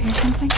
hear something?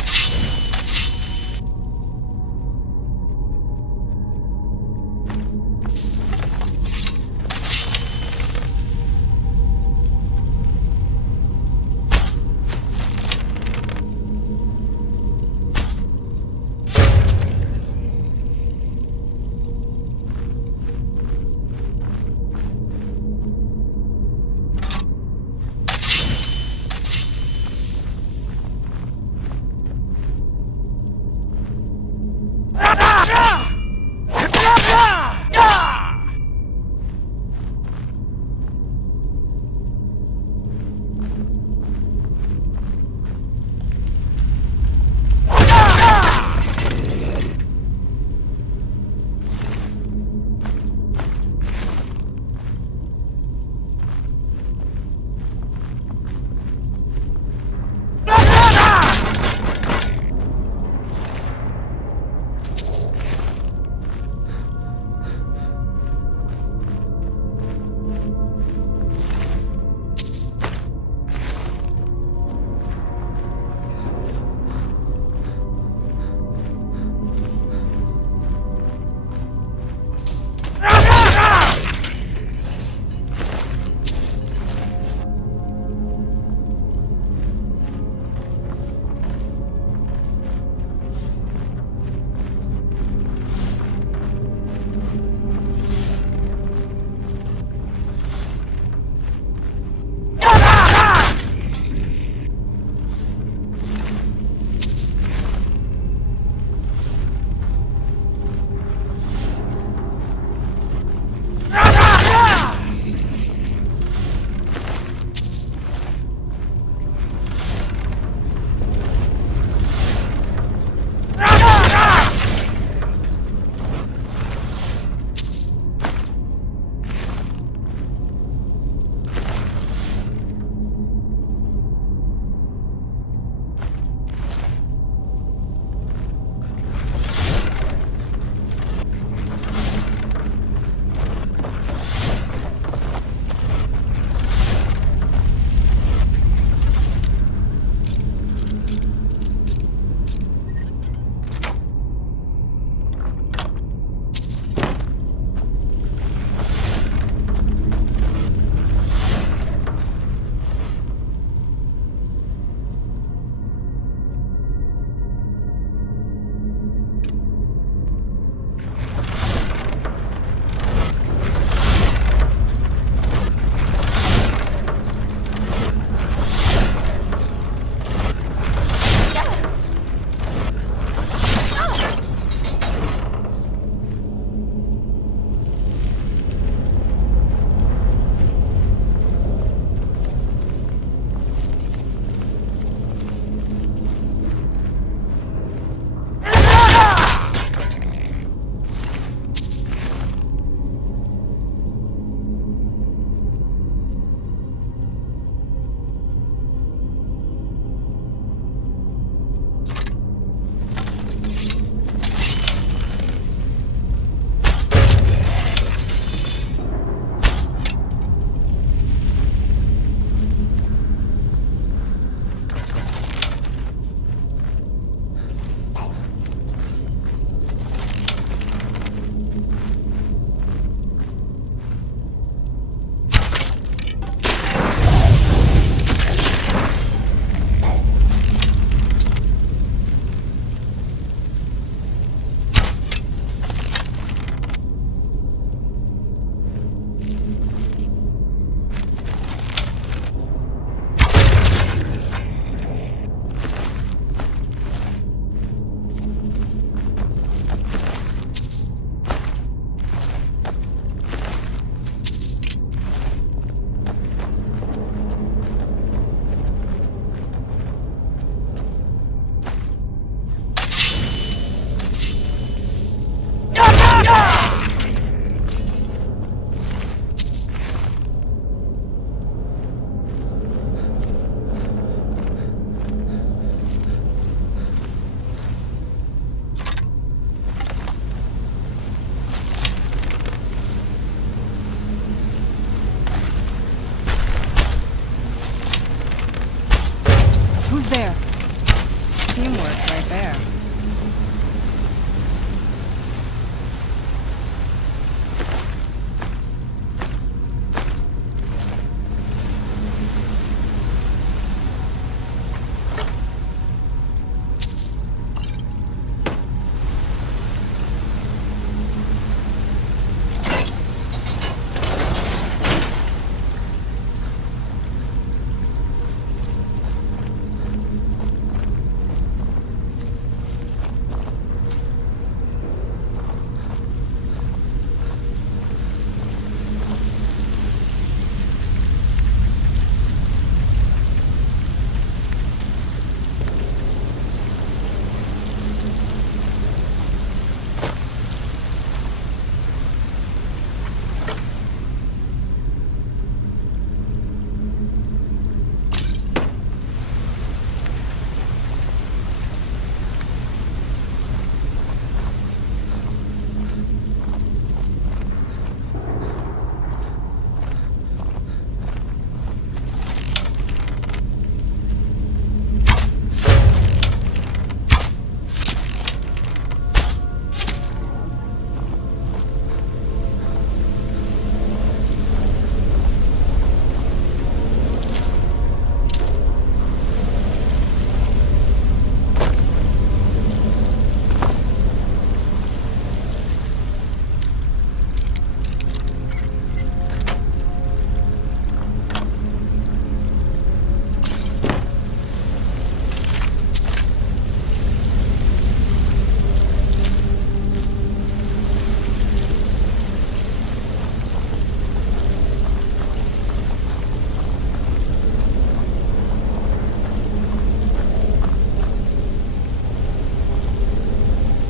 there.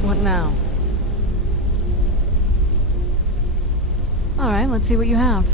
What now? All right, let's see what you have.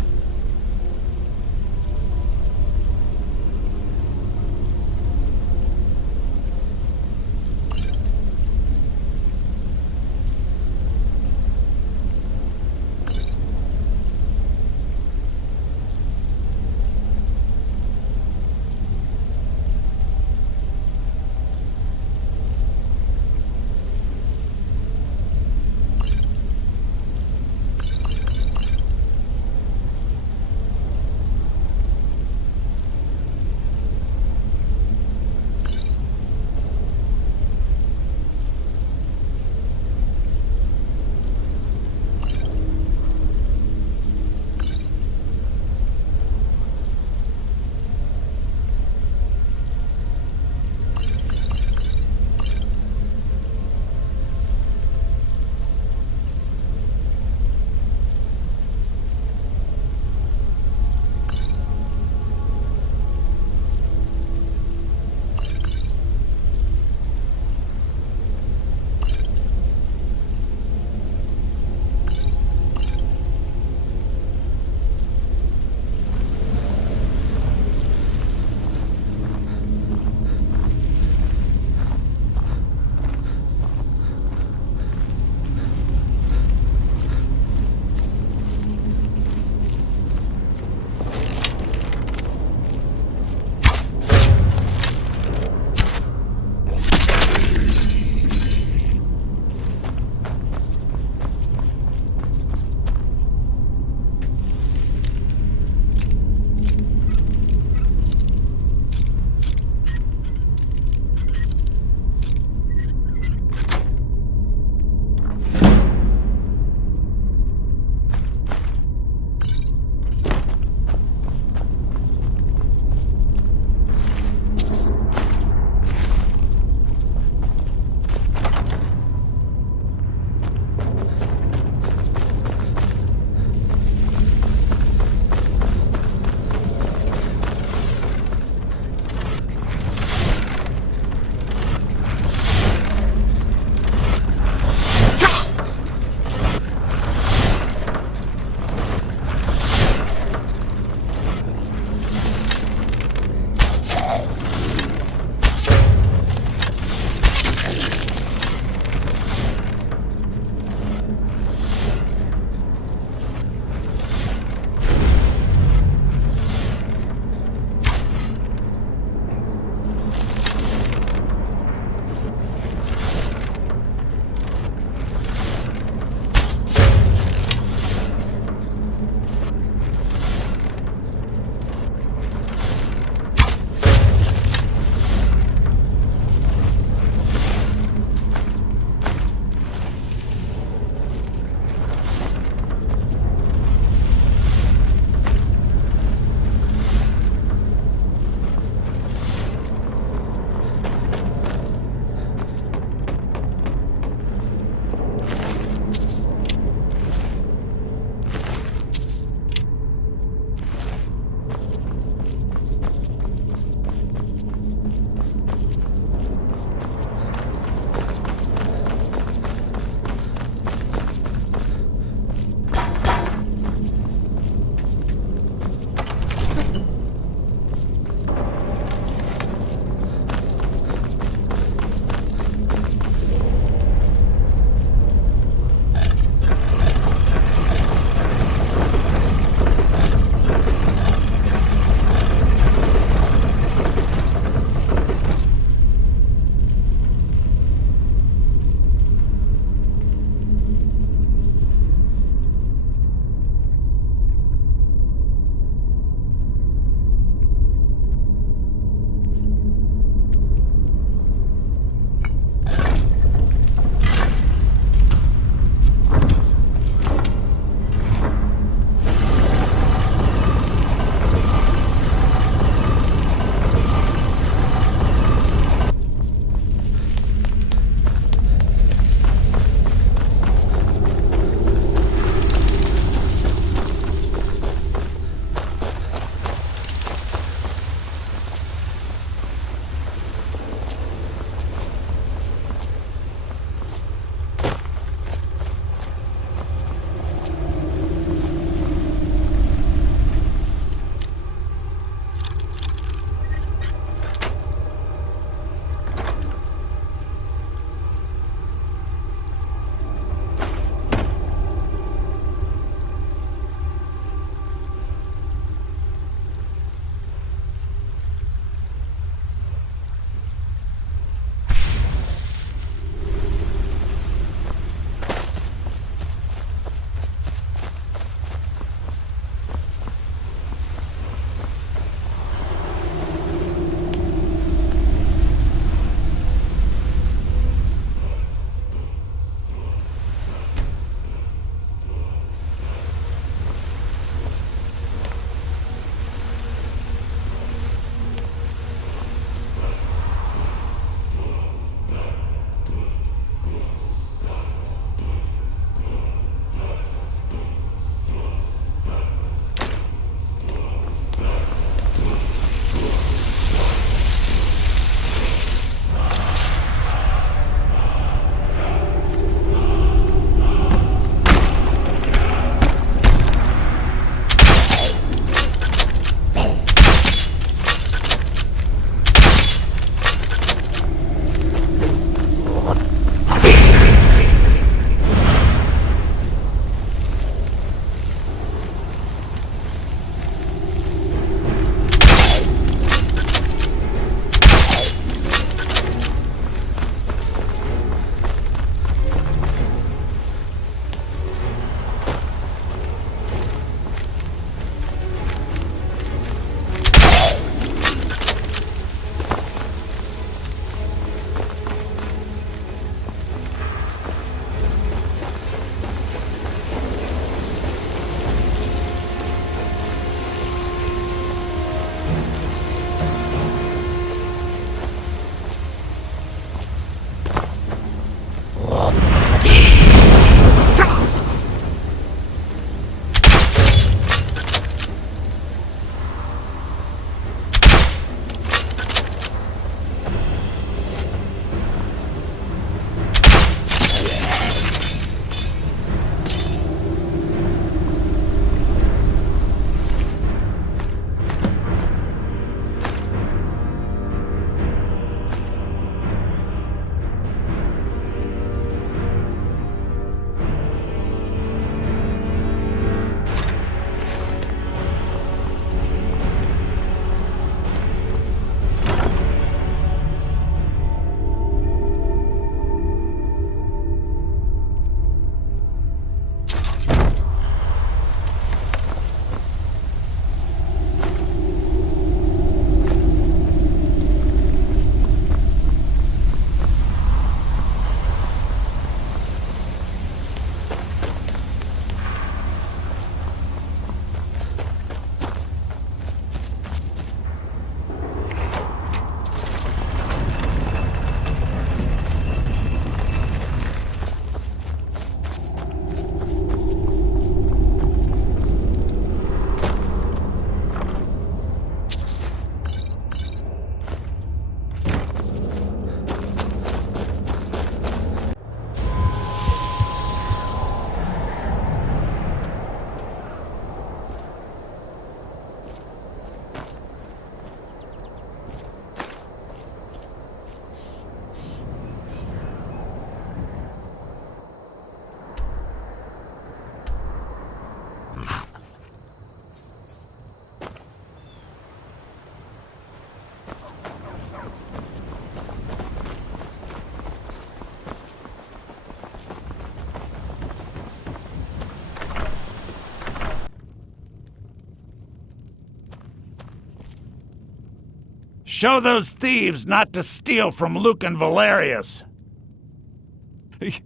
Show those thieves not to steal from Luke and Valerius.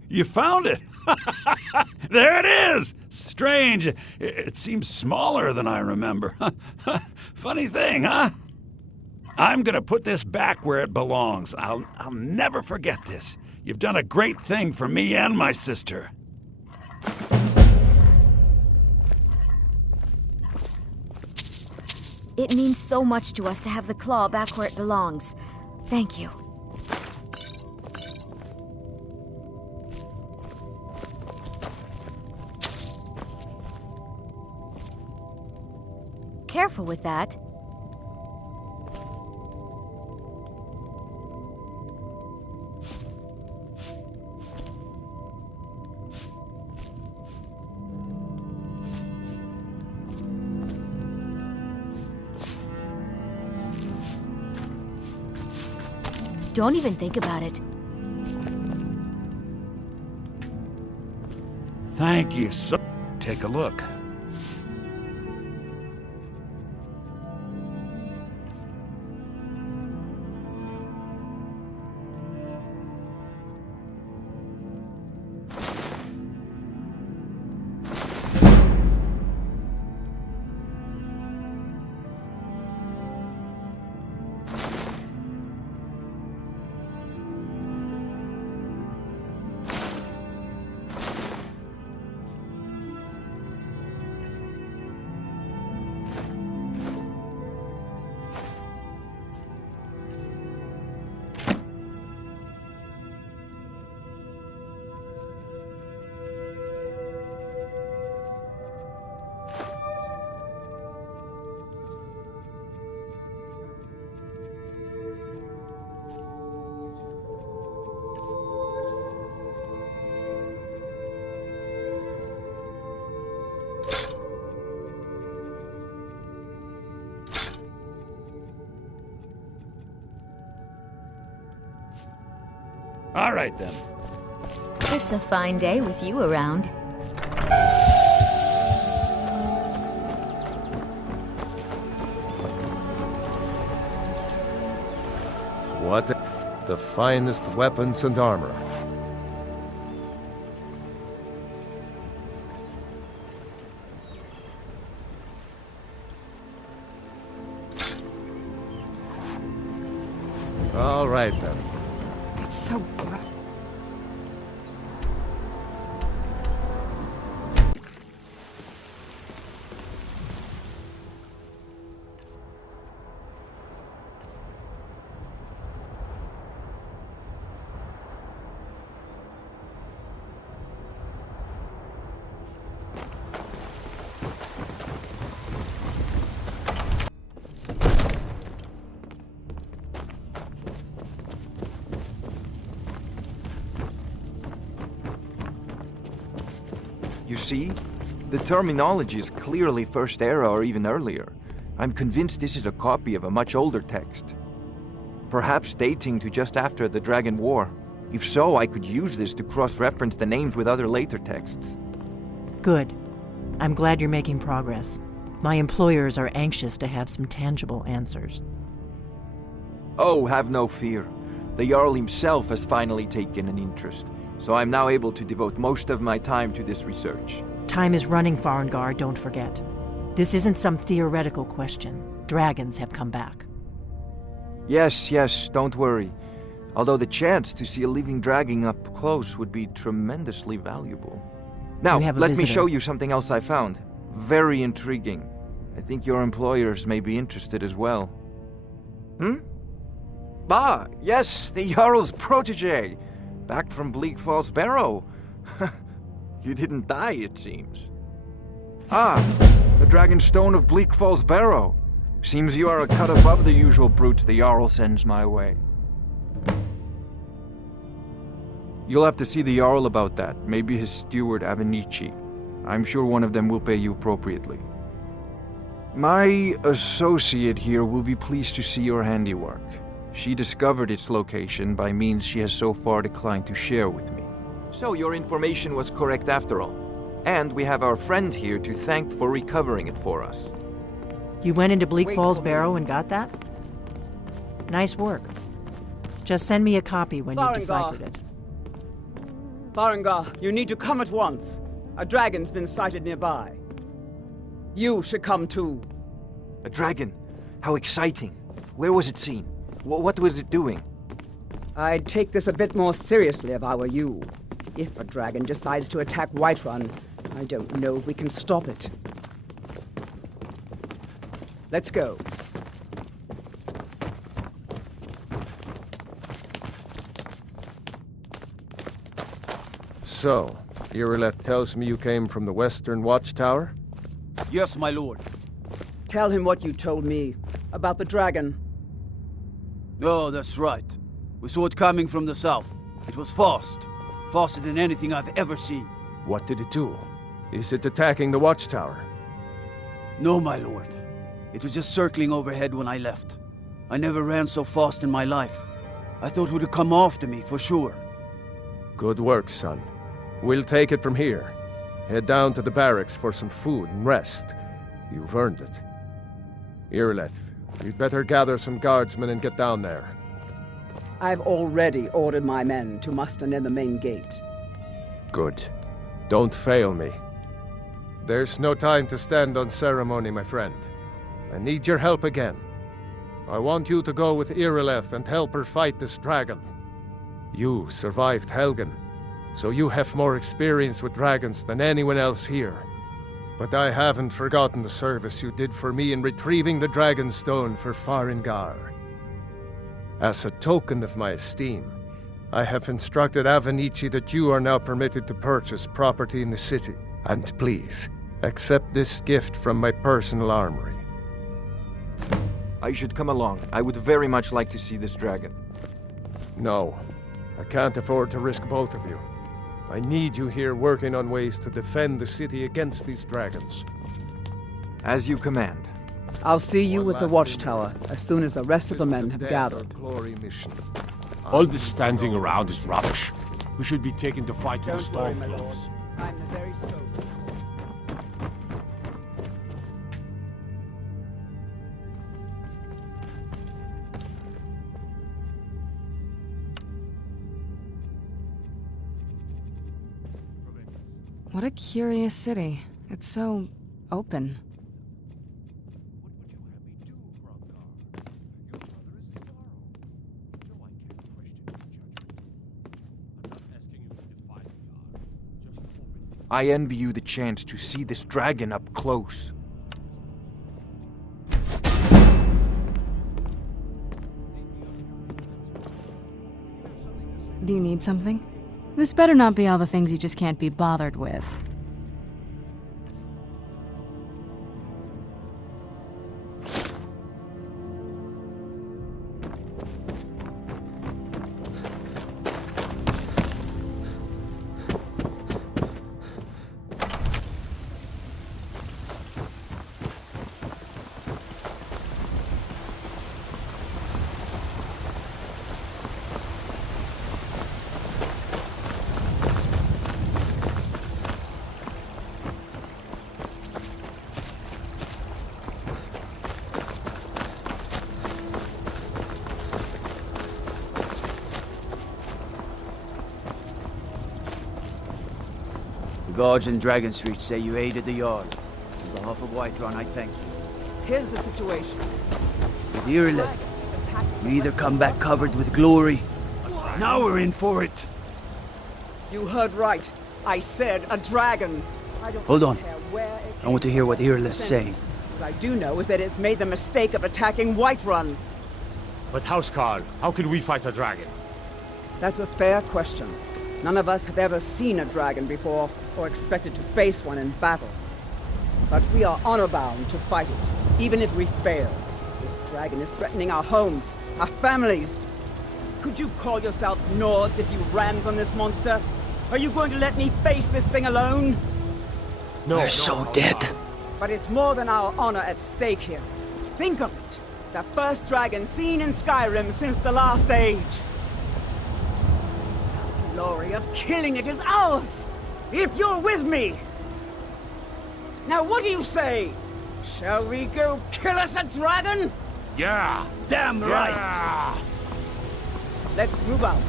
You found it! There it is! Strange. It seems smaller than I remember. Funny thing, huh? I'm gonna put this back where it belongs. I'll never forget this. You've done a great thing for me and my sister. It means so much to us to have the claw back where it belongs. Thank you. Careful with that. Don't even think about it. Thank you so. Take a look. All right, then. It's a fine day with you around. What the finest weapons and armor. All right, then. It's so bright. You see? The terminology is clearly First Era or even earlier. I'm convinced this is a copy of a much older text. Perhaps dating to just after the Dragon War. If so, I could use this to cross-reference the names with other later texts. Good. I'm glad you're making progress. My employers are anxious to have some tangible answers. Oh, have no fear. The Jarl himself has finally taken an interest, so I'm now able to devote most of my time to this research. Time is running, Farengar, don't forget. This isn't some theoretical question. Dragons have come back. Yes, don't worry. Although the chance to see a living dragon up close would be tremendously valuable. Now, let me show you something else I found. Very intriguing. I think your employers may be interested as well. Ah, yes, the Jarl's protege. Back from Bleak Falls Barrow. You didn't die, it seems. Ah, the Dragon Stone of Bleak Falls Barrow. Seems you are a cut above the usual brutes the Jarl sends my way. You'll have to see the Jarl about that, maybe his steward Avenici. I'm sure one of them will pay you appropriately. My associate here will be pleased to see your handiwork. She discovered its location by means she has so far declined to share with me. So your information was correct after all. And we have our friend here to thank for recovering it for us. You went into Bleak Falls Barrow and got that? Nice work. Just send me a copy when you've Farengar. deciphered it. Farengar, you need to come at once. A dragon's been sighted nearby. You should come too. A dragon? How exciting. Where was it seen? What was it doing? I'd take this a bit more seriously if I were you. If a dragon decides to attack Whiterun, I don't know if we can stop it. Let's go. So, Irileth tells me you came from the Western Watchtower? Yes, my lord. Tell him what you told me about the dragon. Oh, that's right. We saw it coming from the south. It was fast. Faster than anything I've ever seen. What did it do? Is it attacking the Watchtower? No, my lord. It was just circling overhead when I left. I never ran so fast in my life. I thought it would come after me, for sure. Good work, son. We'll take it from here. Head down to the barracks for some food and rest. You've earned it. Irileth, you'd better gather some guardsmen and get down there. I've already ordered my men to muster near the main gate. Good. Don't fail me. There's no time to stand on ceremony, my friend. I need your help again. I want you to go with Irileth and help her fight this dragon. You survived Helgen, so you have more experience with dragons than anyone else here. But I haven't forgotten the service you did for me in retrieving the Dragon's Stone for Farengar. As a token of my esteem, I have instructed Avenici that you are now permitted to purchase property in the city. And please, accept this gift from my personal armory. I should come along. I would very much like to see this dragon. No, I can't afford to risk both of you. I need you here working on ways to defend the city against these dragons. As you command. I'll see you with the watchtower as soon as the rest of the men have gathered. Glory mission. All this standing around is rubbish. We should be taken to fight to the Don't worry, storm my lord. close. I'm the very soul. What a curious city. It's so open. I envy you the chance to see this dragon up close. Do you need something? This better not be all the things you just can't be bothered with. The guards in Dragon Street say you aided the Jarl. On behalf of Whiterun, I thank you. Here's the situation. With Irileth, we either come back covered with glory. Now we're in for it. You heard right. I said a dragon. I don't Hold on. care where it I want to hear what Irileth's saying. What I do know is that it's made the mistake of attacking Whiterun. But Housecarl, how can we fight a dragon? That's a fair question. None of us have ever seen a dragon before, or expected to face one in battle. But we are honor-bound to fight it, even if we fail. This dragon is threatening our homes, our families. Could you call yourselves Nords if you ran from this monster? Are you going to let me face this thing alone? No. We're so dead. But it's more than our honor at stake here. Think of it. The first dragon seen in Skyrim since the last age. The glory of killing it is ours, if you're with me. Now what do you say? Shall we go kill us a dragon? Yeah! Damn right! Yeah! Let's move out.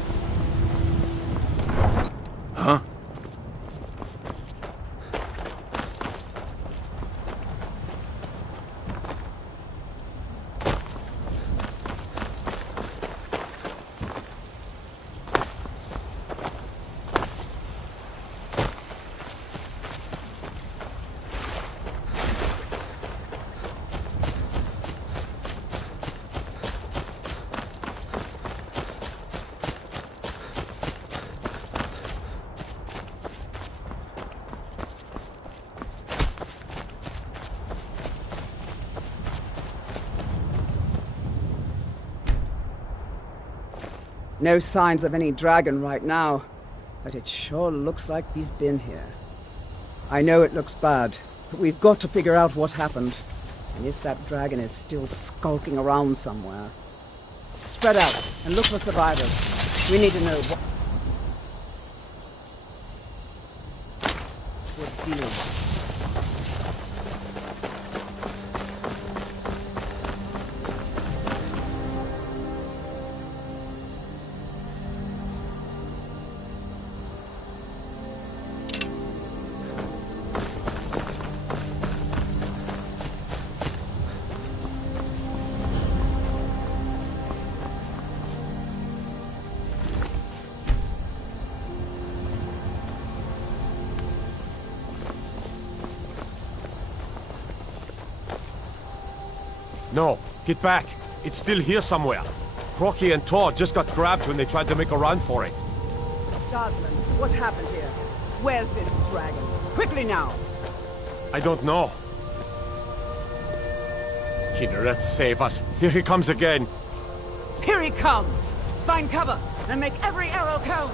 Huh? No signs of any dragon right now, but it sure looks like he's been here. I know it looks bad, but we've got to figure out what happened, and if that dragon is still skulking around somewhere. Spread out and look for survivors. We need to know what we're dealing with. No, get back. It's still here somewhere. Crocky and Tor just got grabbed when they tried to make a run for it. Godland, what happened here? Where's this dragon? Quickly now! I don't know. Kinneret, save us. Here he comes again. Here he comes! Find cover and make every arrow count!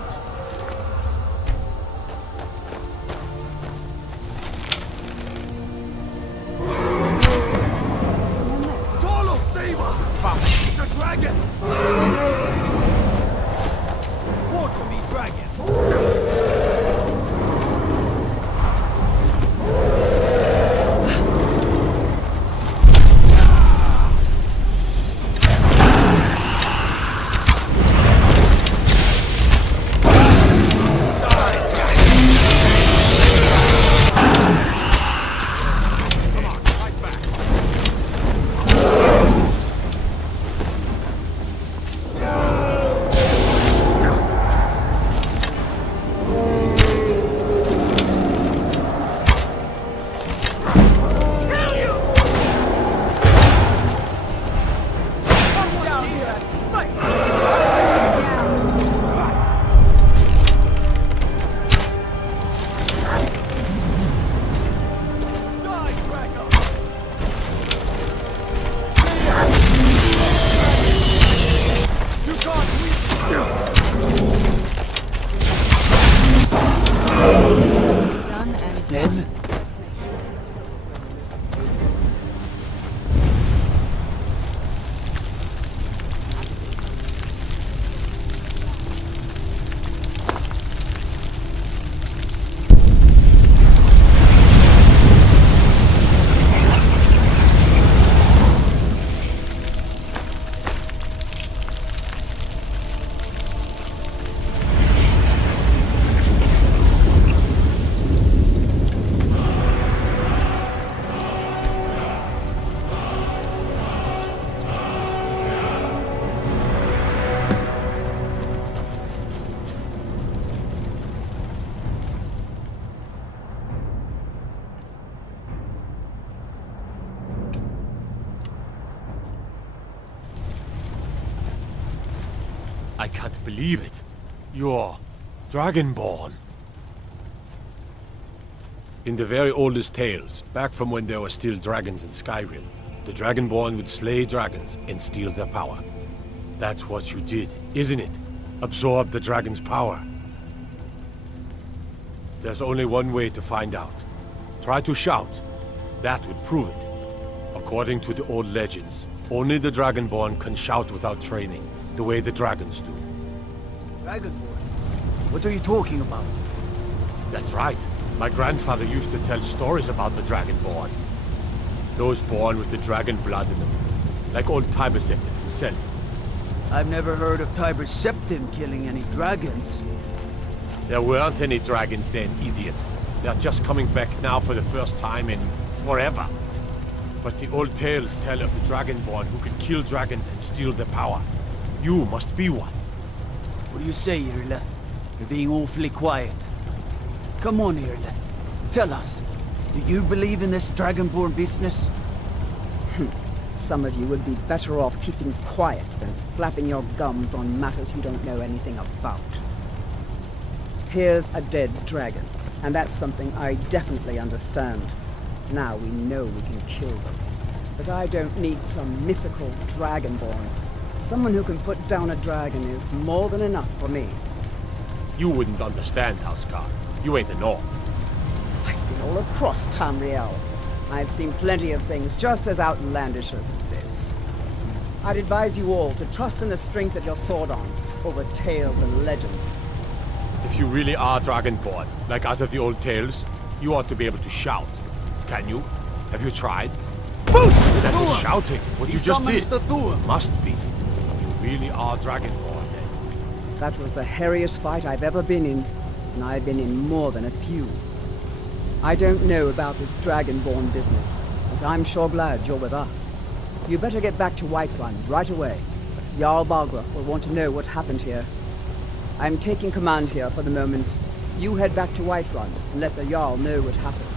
Tolo, save us! It's a dragon! Want to be dragon? Done and Dead? I can't believe it. You're Dragonborn. In the very oldest tales, back from when there were still dragons in Skyrim, the Dragonborn would slay dragons and steal their power. That's what you did, isn't it? Absorb the dragon's power. There's only one way to find out. Try to shout. That would prove it. According to the old legends, only the Dragonborn can shout without training, the way the dragons do. Dragonborn? What are you talking about? That's right. My grandfather used to tell stories about the Dragonborn. Those born with the dragon blood in them. like old Tiber Septim himself. I've never heard of Tiber Septim killing any dragons. There weren't any dragons then, idiot. They're just coming back now for the first time in forever. But the old tales tell of the Dragonborn who can kill dragons and steal their power. You must be one. What do you say, Irileth? You're being awfully quiet. Come on, Irileth. Tell us, do you believe in this Dragonborn business? Some of you would be better off keeping quiet than flapping your gums on matters you don't know anything about. Here's a dead dragon, and that's something I definitely understand. Now we know we can kill them. But I don't need some mythical Dragonborn. Someone who can put down a dragon is more than enough for me. You wouldn't understand, Houseguard. You ain't a North. I've been all across Tamriel. I've seen plenty of things just as outlandish as this. I'd advise you all to trust in the strength of your sword arm over tales and legends. If you really are Dragonborn, like out of the old tales, you ought to be able to shout. Can you? Have you tried? Boosh! That was shouting, what He you just summons did. the Thor. Must be. You really are Dragonborn then. That was the hairiest fight I've ever been in, and I've been in more than a few. I don't know about this Dragonborn business, but I'm sure glad you're with us. You better get back to Whiterun right away. Jarl Balgruuf will want to know what happened here. I'm taking command here for the moment. You head back to Whiterun and let the Jarl know what happened.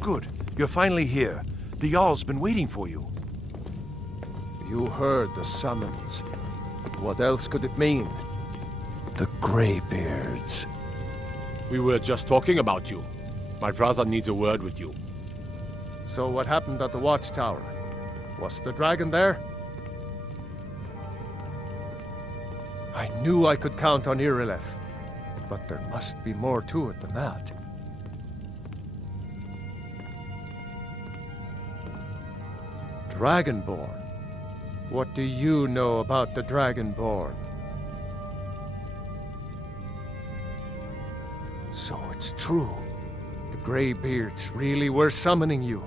Good. You're finally here. The Jarl's been waiting for you. You heard the summons. What else could it mean? The Greybeards. We were just talking about you. My brother needs a word with you. So what happened at the watchtower? Was the dragon there? I knew I could count on Irileth, but there must be more to it than that. Dragonborn? What do you know about the Dragonborn? So it's true. The Greybeards really were summoning you.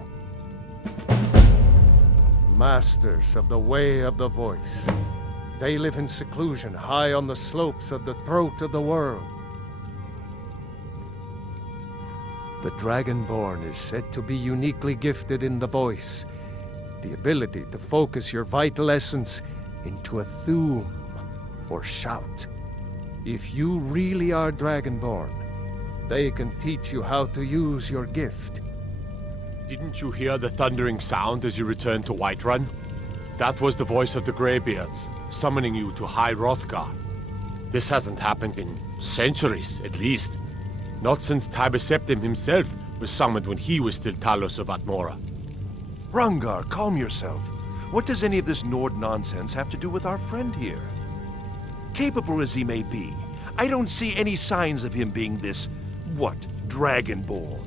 Masters of the Way of the Voice. They live in seclusion high on the slopes of the throat of the world. The Dragonborn is said to be uniquely gifted in the voice, the ability to focus your vital essence into a thume or shout. If you really are Dragonborn, they can teach you how to use your gift. Didn't you hear the thundering sound as you returned to Whiterun? That was the voice of the Greybeards, summoning you to High Hrothgar. This hasn't happened in centuries, at least. Not since Tiber Septim himself was summoned when he was still Talos of Atmora. Hrongar, calm yourself. What does any of this Nord nonsense have to do with our friend here? Capable as he may be, I don't see any signs of him being this, Dragonborn.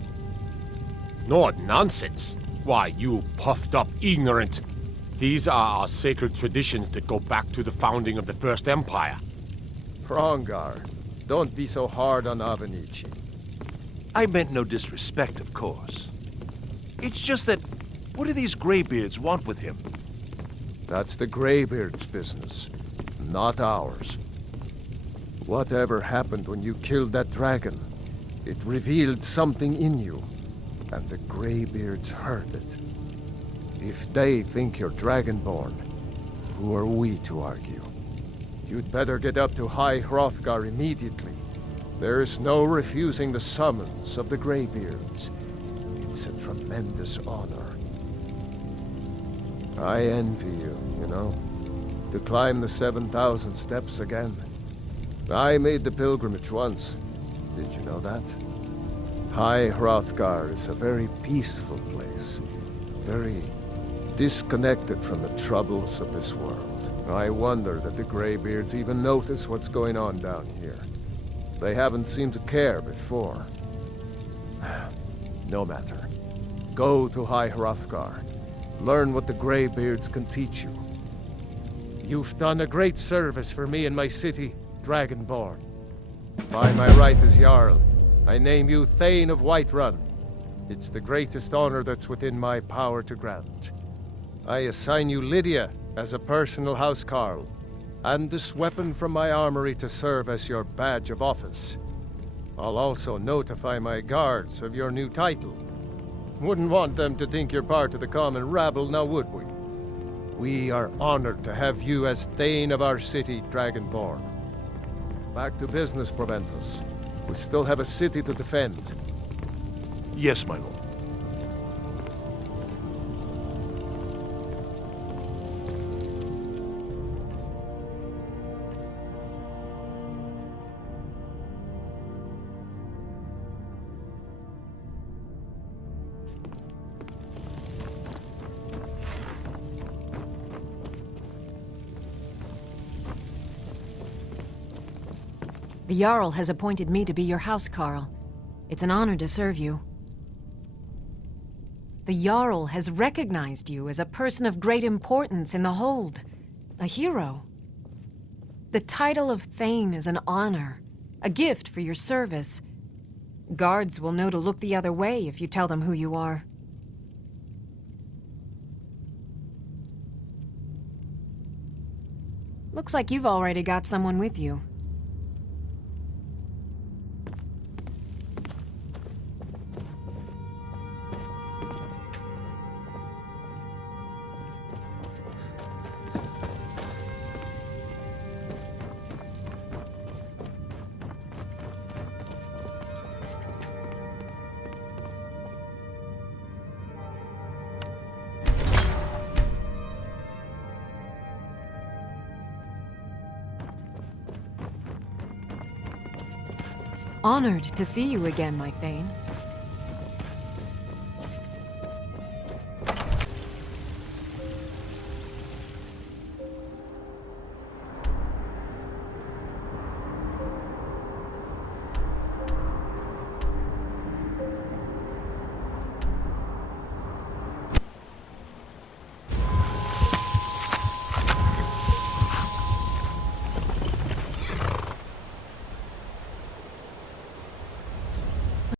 Nord nonsense? Why, you puffed up ignorant. These are our sacred traditions that go back to the founding of the First Empire. Hrongar, don't be so hard on Avenici. I meant no disrespect, of course. It's just that, what do these Greybeards want with him? That's the Greybeard's business, not ours. Whatever happened when you killed that dragon, it revealed something in you, and the Greybeards heard it. If they think you're Dragonborn, who are we to argue? You'd better get up to High Hrothgar immediately. There's no refusing the summons of the Greybeards. It's a tremendous honor. I envy you, you know, to climb the 7,000 steps again. I made the pilgrimage once. Did you know that? High Hrothgar is a very peaceful place. Very disconnected from the troubles of this world. I wonder that the Greybeards even notice what's going on down here. They haven't seemed to care before. No matter. Go to High Hrothgar. Learn what the Greybeards can teach you. You've done a great service for me and my city, Dragonborn. By my right as Jarl, I name you Thane of Whiterun. It's the greatest honor that's within my power to grant. I assign you Lydia as a personal housecarl, and this weapon from my armory to serve as your badge of office. I'll also notify my guards of your new title. Wouldn't want them to think you're part of the common rabble, now would we? We are honored to have you as Thane of our city, Dragonborn. Back to business, Proventus. We still have a city to defend. Yes, my lord. The Jarl has appointed me to be your housecarl. It's an honor to serve you. The Jarl has recognized you as a person of great importance in the Hold. A hero. The title of Thane is an honor. A gift for your service. Guards will know to look the other way if you tell them who you are. Looks like you've already got someone with you. Honored to see you again, my Thane.